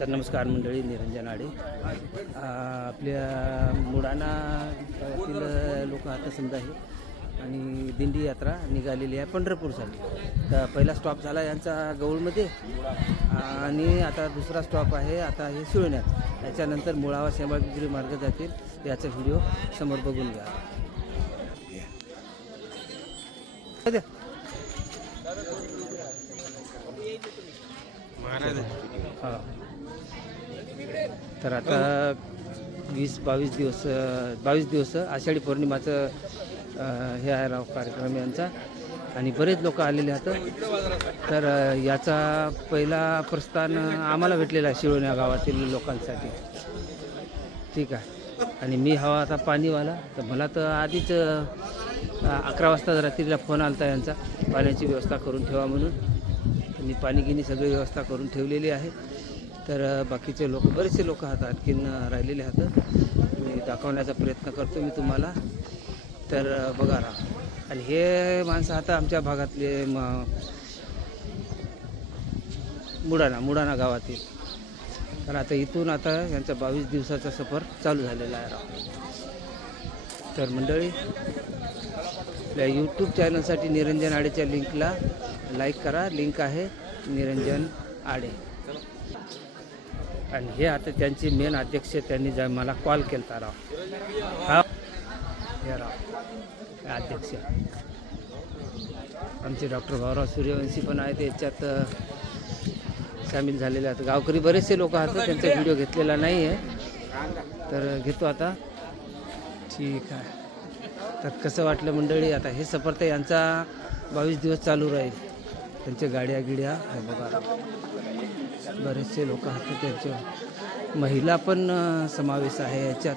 तर नमस्कार मंडळी, निरंजन आडे. आपल्या मुळाणा गावातील लोक आता समजा आहे आणि दिंडी यात्रा निघालेली आहे पंढरपूरसाठी. तर पहिला स्टॉप झाला यांचा गौळमध्ये आणि आता दुसरा स्टॉप आहे आता हे शिवण्यात. याच्यानंतर मुळावा शेंबागिरी मार्ग जातील. याचा व्हिडिओ समोर बघून घ्या. हां, तर आता 22 दिवस आषाढी पौर्णिमाचं हे आहे राव कार्यक्रम यांचा आणि बरेच लोक आलेले आहेत. तर याचा पहिला प्रस्थान आम्हाला भेटलेला आहे शिळोण्या गावातील लोकांसाठी. ठीक आहे. आणि मी हवा आता पाणीवाला. तर मला तर आधीच 11 वाजता रात्रीला फोन आला यांचा, पाण्याची व्यवस्था करून ठेवा म्हणून. तर मी पाणी गिनी सगळी व्यवस्था करून ठेवलेली आहे. तर बाकीचे लोक, बरेचसे लोक आहेत आणखीन राहिलेले आहेत. मी दाखवण्याचा प्रयत्न करतो मी तुम्हाला. तर बघा राहा. आणि हे माणसं आता आमच्या भागातले मुळाणा गावातील. तर आता इथून आता यांचा 22 दिवसाचा सफर चालू झालेला आहे राव. तर मंडळी, आपल्या यूट्यूब चॅनलसाठी निरंजन आडेच्या लिंकला लाईक करा. लिंक आहे निरंजन आडे. आणि हे आता त्यांचे मेन अध्यक्ष, त्यांनी मला कॉल केला राव. हा हे राव अध्यक्ष आमचे डॉक्टर भाऊराव सूर्यवंशी पण आहेत याच्यात सामील झालेले आहेत. गावकरी बरेचसे लोक आहेत, त्यांचा व्हिडिओ घेतलेला नाही आहे, तर घेतो आता. ठीक आहे. तर कसं वाटलं मंडळी? आता हे सफर तर यांचा 22 दिवस चालू राहील. त्यांच्या गाड्या गिड्या हे बघा, बरेचसे लोक आहेत. त्यांच्या महिला पण समावेश आहे याच्यात,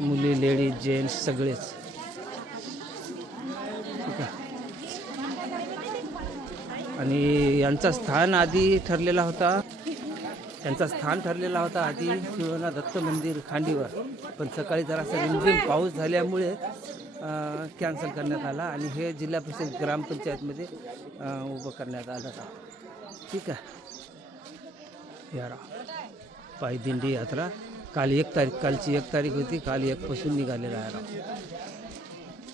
मुली, लेडीज, जेंट्स सगळेच. ठीक आहे. आणि यांचा स्थान आधी ठरलेला होता. त्यांचा स्थान ठरलेला होता आधी शिवना दत्त मंदिर खांडीवर, पण सकाळी जरासा रिमझिम पाऊस झाल्यामुळे कॅन्सल करण्यात आला आणि हे जिल्हा परिषद ग्रामपंचायतमध्ये उभं करण्यात आलं होतं. ठीक आहे. यारा पायदिंडी यात्रा काल 1 तारीख, कालची 1 तारीख होती. काल 1 पासून निघालेला आहे राव.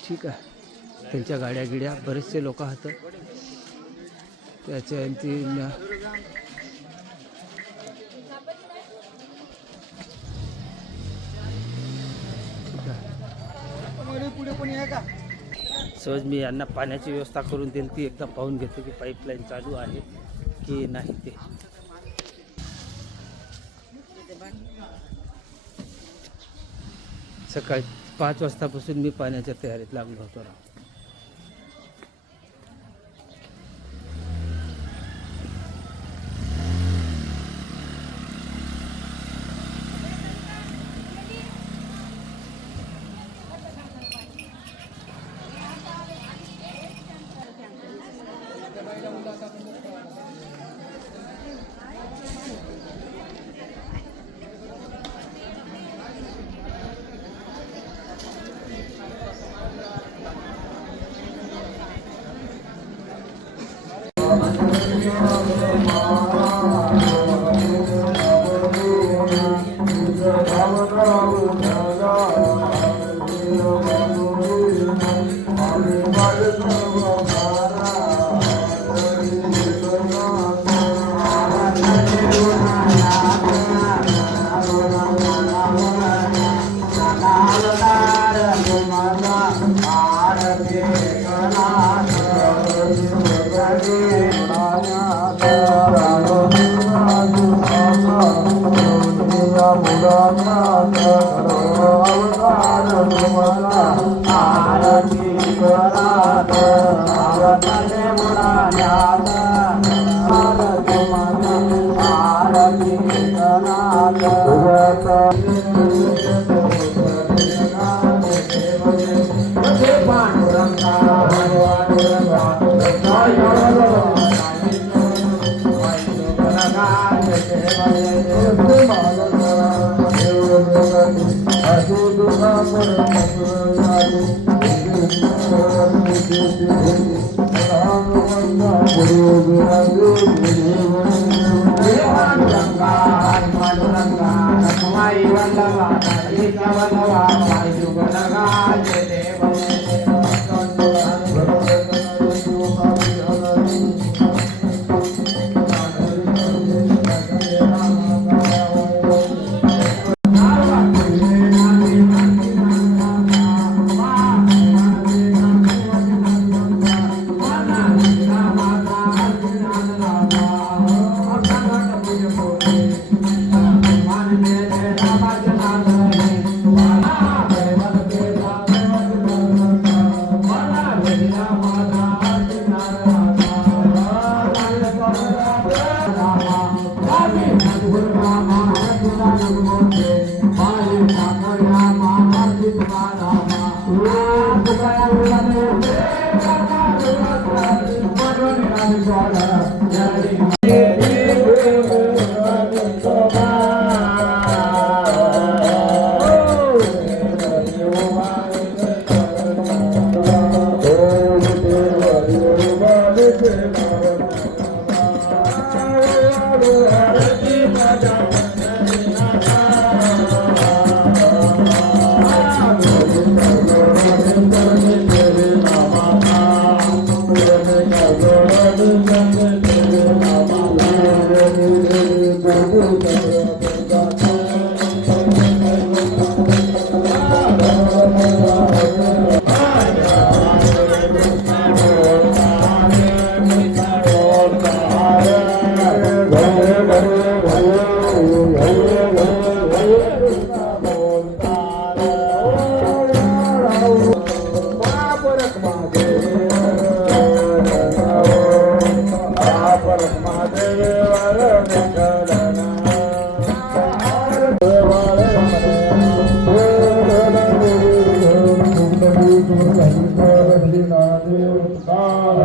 ठीक आहे. त्यांच्या गाड्या गिड्या बरेचसे लोक आहेत. त्याच्या सहज मी यांना पाण्याची व्यवस्था करून देईल ती एकदा पाहून घेतो की पाईपलाईन चालू आहे की नाही ते. सकाळी 5 वाजतापासून मी पाण्याच्या तयारीत लागलो होतो राव.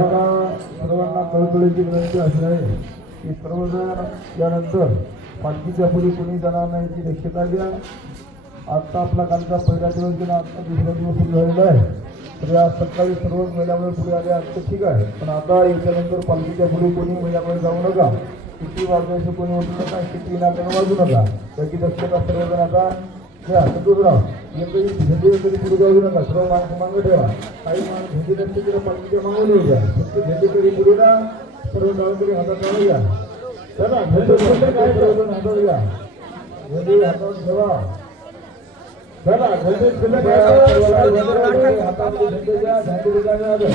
सर्वांना कळकळीची विनंती अशी आहे की सर्वजण यानंतर पालखीच्या पुढे कोणी जाणार नाही याची दक्षता घ्या. आता आपला कालचा पहिला दिवस गेला, आता दुसरा दिवस सुरू झालेला आहे. तर या सकाळी सर्व महिलामुळे पुढे आले आता ठीक आहे, पण आता याच्यानंतर पालखीच्या पुढे कोणी महिलामुळे जाऊ नका. किती वाजवायचं कोणी होतं नका, किती नाट्यानं वाजू नका. त्याची दक्षता सर्वजण आता घ्या. संतोषराव एकही झेंडे वगैरे पुढे जाऊ नका, सर्व माणसं मागं ठेवा. काही माणसं झेंडे नसते तिला पालखीच्या मागवले होत्या, फक्त झेंडेकरी पुढे ना सर्व गावकरी हातात लावून घ्या. चला झेंडे काय सर्वजण हातात घ्या, झेंडे हातात ठेवा. चला झेंडे हातामध्ये झेंडे घ्या, झेंडे रिकामे आलं.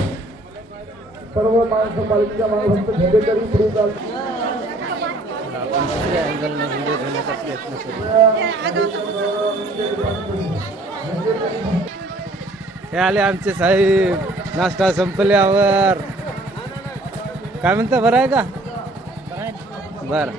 सर्व माणसं पालखीच्या मागे फक्त झेंडेकरी पुढे जातात. आपण दुसऱ्या अँगलने व्हिडिओ घेण्याचा प्रयत्न करू. हे आले आमचे साहेब नाश्ता संपल्यावर. काय म्हणता, बरं आहे का? बरं.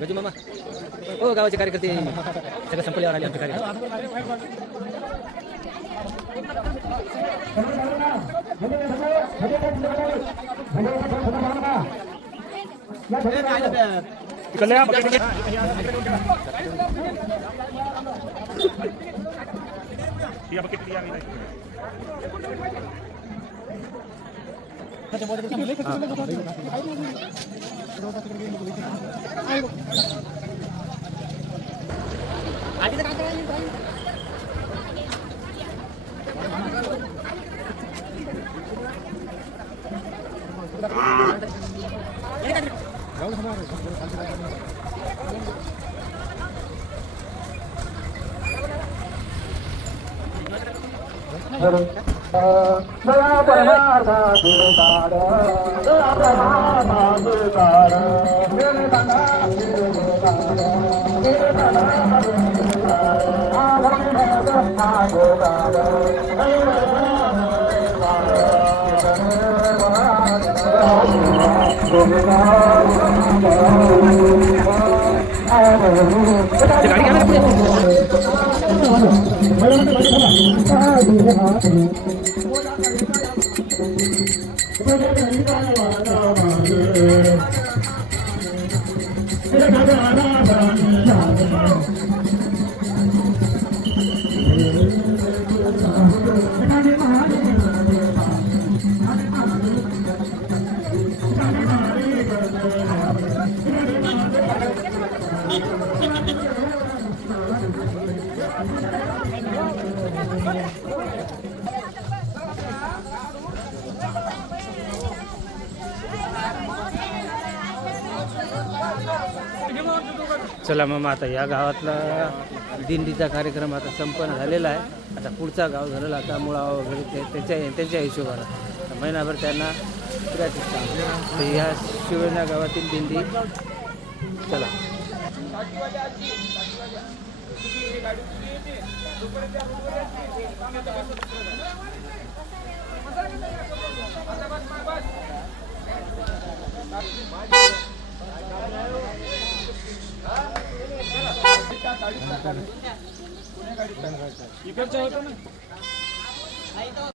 गजू मामा, हो गावाचे कार्यकर्ते सगळं संपल्यावर आले आमचे कार्यकर्ते. चला मग आता या गावातला दिंडीचा कार्यक्रम आता संपन्न झालेला आहे. आता पुढचा गाव झालेला आता मुळा वगैरे त्यांच्या हिशोबानं तर महिनाभर त्यांना फिरायचं काम. तर या शिवना गावातील दिंडी चला. इकडच्या होतं ना.